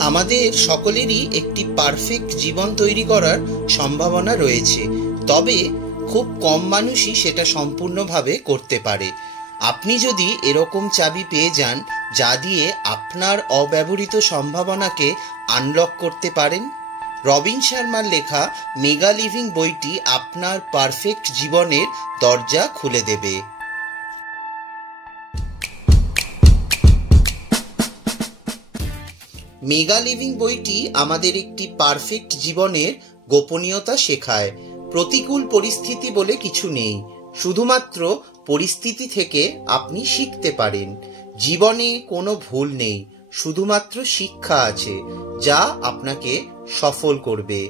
আমাদের সকলেরই একটি পারফেক্ট জীবন তৈরি করার সম্ভাবনা রয়েছে, তবে খুব কম মানুষই সেটা সম্পূর্ণভাবে করতে পারে। আপনি যদি এরকম চাবি পেয়ে যান যা দিয়ে আপনার অব্যবহৃত সম্ভাবনাকে আনলক করতে পারেন, রবিন শর্মার লেখা মেগা লিভিং বইটি আপনার পারফেক্ট জীবনের দরজা খুলে দেবে। মেগা লিভিং বইটি আমাদের একটি পারফেক্ট জীবনের গোপনীয়তা শেখায়। প্রতিকূল পরিস্থিতি বলে কিছু নেই, শুধুমাত্র পরিস্থিতি থেকে আপনি শিখতে পারেন। জীবনে কোনো ভুল নেই, শুধুমাত্র শিক্ষা আছে যা আপনাকে সফল করবে।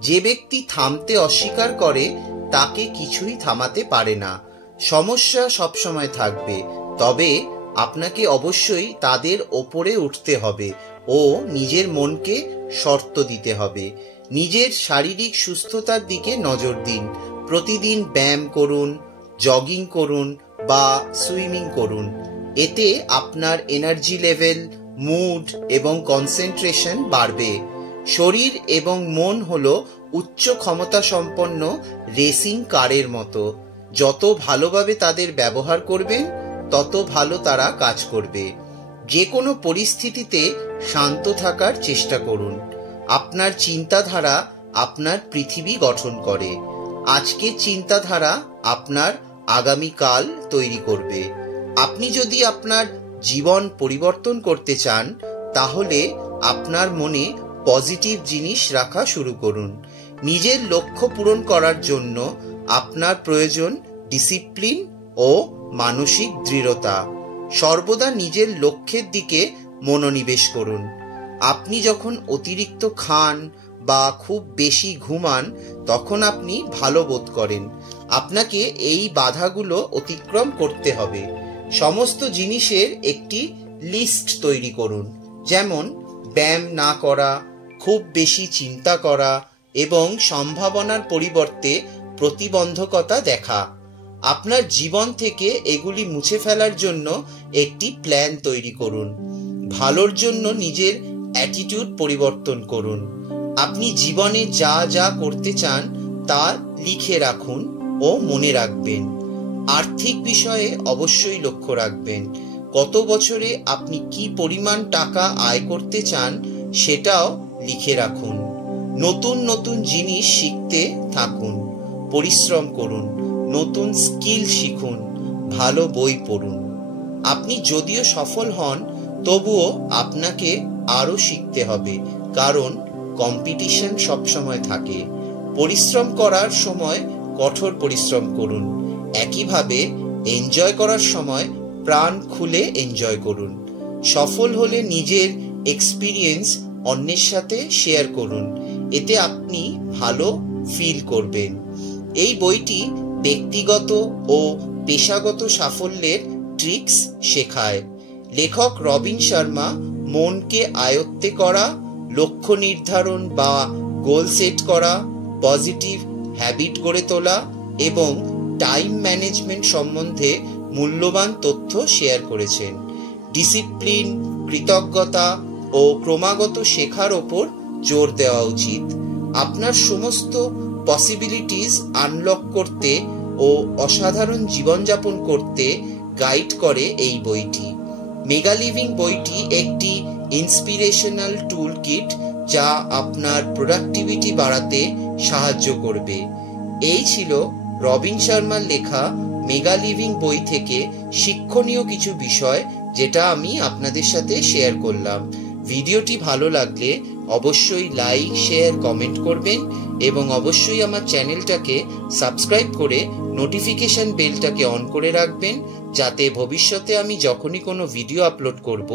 যে ব্যক্তি থামতে অস্বীকার করে তাকে কিছুই থামাতে পারে না। সমস্যা সবসময় থাকবে, তবে আপনাকে অবশ্যই তাদের ওপরে উঠতে হবে ও নিজের মনকে শর্ত দিতে হবে। নিজের শারীরিক সুস্থতার দিকে নজর দিন। প্রতিদিন ব্যায়াম করুন, জগিং করুন বা সুইমিং করুন। এতে আপনার এনার্জি লেভেল, মুড এবং কনসেন্ট্রেশন বাড়বে। শরীর এবং মন হলো উচ্চ ক্ষমতা সম্পন্ন রেসিং কারের মতো। যত ভালোভাবে তাদের ব্যবহার করবেন তত ভালো তারা কাজ করবে। যে কোনো পরিস্থিতিতে শান্ত থাকার চেষ্টা করুন। আপনার চিন্তাধারা আপনার পৃথিবী গঠন করে। আজকের চিন্তাধারা আপনার আগামীকাল তৈরি করবে। আপনি যদি আপনার জীবন পরিবর্তন করতে চান তাহলে আপনার মনে পজিটিভ জিনিস রাখা শুরু করুন। নিজের লক্ষ্য পূরণ করার জন্য আপনার প্রয়োজন ডিসিপ্লিন ও মানসিক দৃঢ়তা। সর্বদা নিজের লক্ষ্যের দিকে মনোনিবেশ করুন। আপনি যখন অতিরিক্ত খান বা খুব বেশি ঘুমান তখন আপনি ভালো বোধ করেন। আপনাকে এই বাধাগুলো অতিক্রম করতে হবে। সমস্ত জিনিসের একটি লিস্ট তৈরি করুন, যেমন ব্যায়াম না করা, খুব বেশি চিন্তা করা এবং সম্ভাবনার পরিবর্তে প্রতিবন্ধকতা দেখা। আপনার জীবন থেকে এগুলি মুছে ফেলার জন্য একটি প্ল্যান তৈরি করুন। ভালোর জন্য নিজের অ্যাটিটিউড পরিবর্তন করুন। আপনি জীবনে যা যা করতে চান তা লিখে রাখুন ও মনে রাখবেন। আর্থিক বিষয়ে অবশ্যই লক্ষ্য রাখবেন। কত বছরে আপনি কি পরিমাণ টাকা আয় করতে চান সেটাও লিখে রাখুন। নতুন নতুন জিনিস শিখতে থাকুন, পরিশ্রম করুন, নতুন স্কিল শিখুন, ভালো বই পড়ুন। আপনি যদিও সফল হন তবুও আপনাকে আরও শিখতে হবে, কারণ কম্পিটিশন সবসময় থাকে। পরিশ্রম করার সময় কঠোর পরিশ্রম করুন। একইভাবে এনজয় করার সময় প্রাণ খুলে এনজয় করুন। সফল হলে নিজের এক্সপিরিয়েন্স অন্যের সাথে শেয়ার করুন, এতে আপনি ভালো ফিল করবেন। এই বইটি ব্যক্তিগত ও পেশাগত সাফল্যের ট্রিক্স শেখায়। লেখক রবিন শর্মা মনকে আয়ত্তে করা, লক্ষ্য নির্ধারণ বা গোল সেট করা, পজিটিভ হ্যাবিট গড়ে তোলা এবং টাইম ম্যানেজমেন্ট সম্বন্ধে মূল্যবান তথ্য শেয়ার করেছেন। ডিসিপ্লিন, কৃতজ্ঞতা ও ক্রমাগত শেখার ওপর জোর দেওয়া উচিত। আপনার সমস্ত পসিবিলিটিস আনলক করতে ও অসাধারণ জীবনযাপন করতে গাইড করে এই বইটি। মেগা লিভিং বইটি একটি ইন্সপিরেশনাল টুল কিট যা আপনার প্রোডাক্টিভিটি বাড়াতে সাহায্য করবে। এই ছিল রবিন শর্মার লেখা মেগা লিভিং বই থেকে শিক্ষণীয় কিছু বিষয়, যেটা আমি আপনাদের সাথে শেয়ার করলাম। ভিডিওটি ভালো লাগলে অবশ্যই লাইক, শেয়ার, কমেন্ট করবেন এবং অবশ্যই আমার চ্যানেলটাকে সাবস্ক্রাইব করে নোটিফিকেশন বেলটাকে অন করে রাখবেন, যাতে ভবিষ্যতে আমি যখনই কোনো ভিডিও আপলোড করব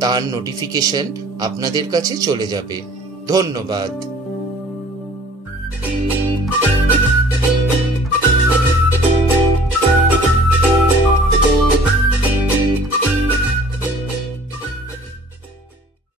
তার নোটিফিকেশন আপনাদের কাছে চলে যাবে। ধন্যবাদ।